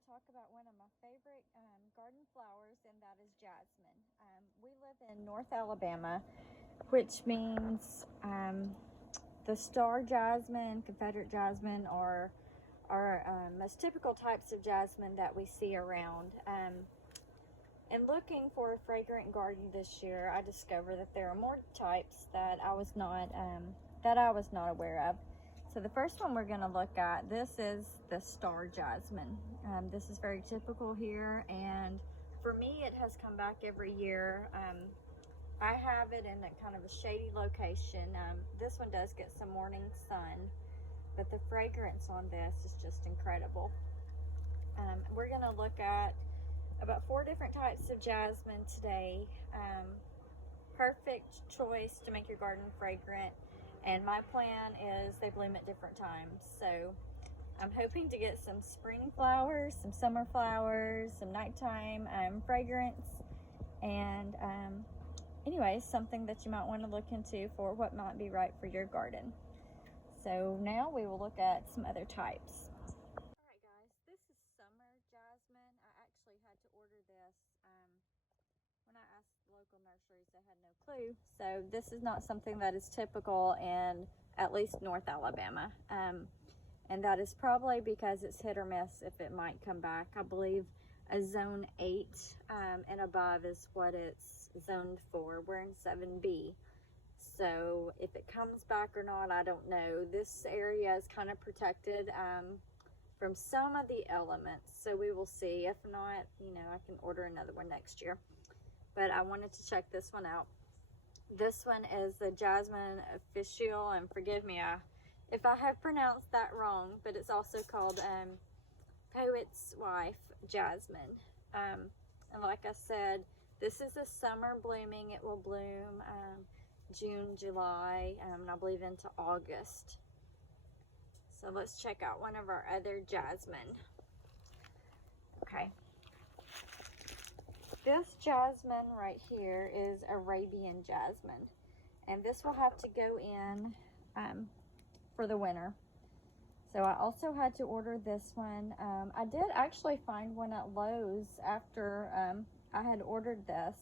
to talk about one of my favorite garden flowers, and that is jasmine. We live in North Alabama, which means the star jasmine, Confederate jasmine are most typical types of jasmine that we see around. And looking for a fragrant garden this year, I discovered that there are more types that I was not aware of. So the first one we're going to look at, this is the star jasmine. This is very typical here, and for me it has come back every year. I have it in a kind of a shady location. This one does get some morning sun, but the fragrance on this is just incredible. We're going to look at about 4 different types of jasmine today. Perfect choice to make your garden fragrant. And my plan is they bloom at different times. So I'm hoping to get some spring flowers, some summer flowers, some nighttime fragrance, and anyways, something that you might want to look into for what might be right for your garden. So now we will look at some other types. Alright guys, this is summer jasmine. I actually had to order this. When I asked local nurseries, they had no clue. So this is not something that is typical in at least North Alabama. And that is probably because it's hit or miss if it might come back. I believe a zone 8 and above is what it's zoned for. We're in 7B. So if it comes back or not, I don't know. This area is kind of protected from some of the elements. So we will see. If not, you know, I can order another one next year. But I wanted to check this one out. This one is the Jasmine Official, and forgive me if I have pronounced that wrong, but it's also called Poet's Wife Jasmine. And like I said, this is a summer blooming. It will bloom June, July, and I believe into August. So let's check out one of our other jasmine. Okay. This jasmine right here is Arabian Jasmine, and this will have to go in for the winter. So I also had to order this one. I did actually find one at Lowe's after I had ordered this.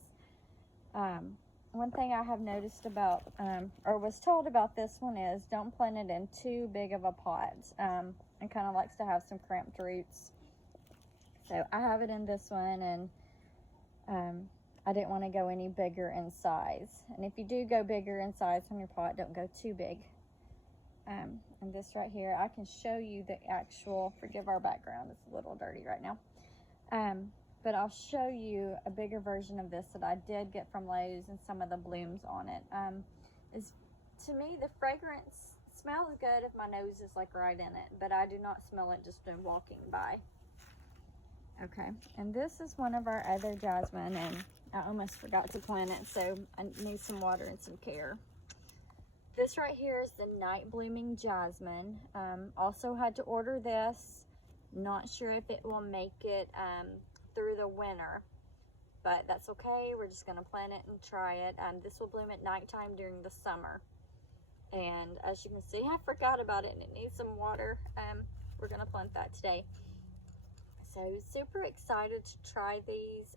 One thing I have noticed about, or was told about this one is don't plant it in too big of a pot. It kind of likes to have some cramped roots. So I have it in this one, and I didn't want to go any bigger in size. And if you do go bigger in size on your pot, don't go too big. And this right here, I can show you the actual, forgive our background, it's a little dirty right now. But I'll show you a bigger version of this that I did get from Lowe's and some of the blooms on it. To me, the fragrance smells good if my nose is like right in it, but I do not smell it just in walking by. Okay, and this is one of our other jasmine, and I almost forgot to plant it, so I need some water and some care. This right here is the night blooming jasmine. Also had to order this. Not sure if it will make it through the winter, but that's okay. We're just going to plant it and try it. This will bloom at nighttime during the summer. And as you can see, I forgot about it and it needs some water. We're going to plant that today. So super excited to try these.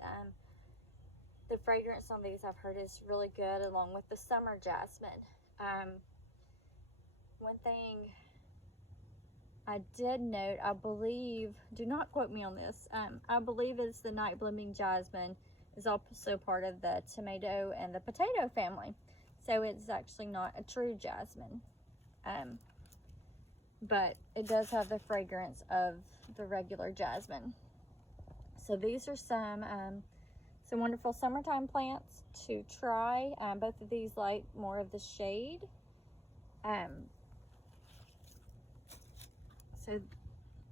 The fragrance on these I've heard is really good, along with the summer jasmine. One thing I did note, I believe, do not quote me on this, I believe it's the night blooming jasmine is also part of the tomato and the potato family. So it's actually not a true jasmine. But it does have the fragrance of the regular jasmine. So these are some wonderful summertime plants to try. Both of these like more of the shade. So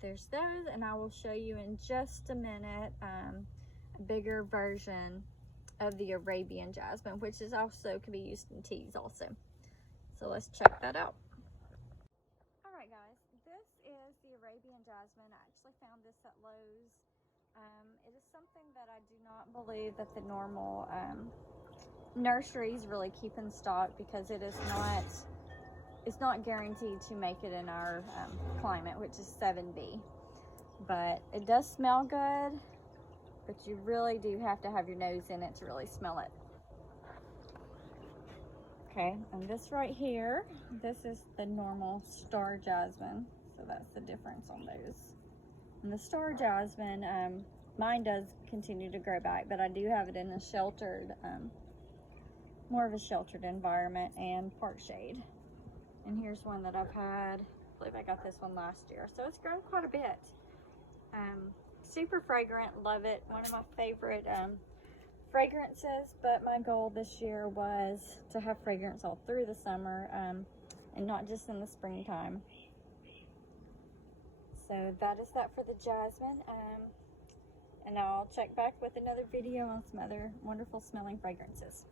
there's those, and I will show you in just a minute a bigger version of the Arabian Jasmine, which is also can be used in teas also. So let's check that out. Alright guys, this is the Arabian Jasmine. I actually found this at Lowe's. It is something that I do not believe that the normal nurseries really keep in stock, because it is not guaranteed to make it in our climate, which is 7B. but it does smell good, but you really do have to have your nose in it to really smell it. Okay, and this right here, this is the normal star jasmine, so that's the difference on those. And the star jasmine, mine does continue to grow back, but I do have it in a sheltered, more of a sheltered environment and park shade. And here's one that I've had, I believe I got this one last year, so it's grown quite a bit. Super fragrant, love it. One of my favorite fragrances, but my goal this year was to have fragrance all through the summer, and not just in the springtime. So that is that for the jasmine, and I'll check back with another video on some other wonderful smelling fragrances.